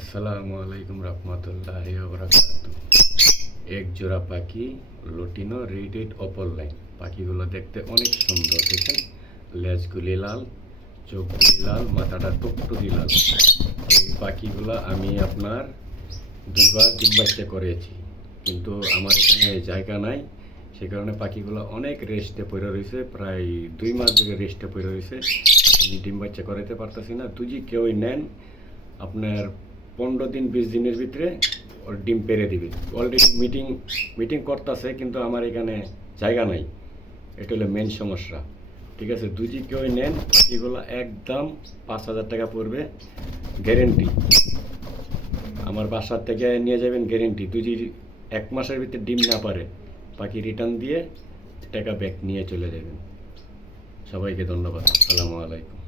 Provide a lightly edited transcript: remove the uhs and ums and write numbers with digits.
আসসালামু আলাইকুম রহমতুল্লাহি ওয়া বারাকাতুহু। এক জোড়া পাখি লুটিনো রেডেড অপর লাইন। পাখিগুলো দেখতে অনেক সুন্দর, দেখেন লেজগুলি লাল, চোখগুলি লাল, মাথাটা টুকটুকি লাল। এই পাখিগুলো আমি আপনার দুইবার ডিম বাচ্চা করেছি, কিন্তু আমার এখানে জায়গা নাই, সে কারণে পাখিগুলো অনেক রেস্টে পড়ে রয়েছে, প্রায় 2 মাস ধরে রেস্টে পড়ে রয়েছে। আমি ডিম বাচ্চা করাতে পারতেছি না। যদি কেউই নেন, আপনার 15 দিন 20 দিনের ভিতরে ওর ডিম পেরে দিবে। অলরেডি মিটিং করতেছে, কিন্তু আমার এখানে জায়গা নাই, এটা হলো মেন সমস্যা। ঠিক আছে, যদি কেউ নেন, পাখিগুলো একদম 5,000 টাকা পড়বে, গ্যারেন্টি। আমার বাসার থেকে নিয়ে যাবেন, গ্যারেন্টি। যদি 1 মাসের ভিতরে ডিম না পারে, পাখি রিটার্ন দিয়ে টাকা ব্যাক নিয়ে চলে যাবেন। সবাইকে ধন্যবাদ। আসসালামু আলাইকুম।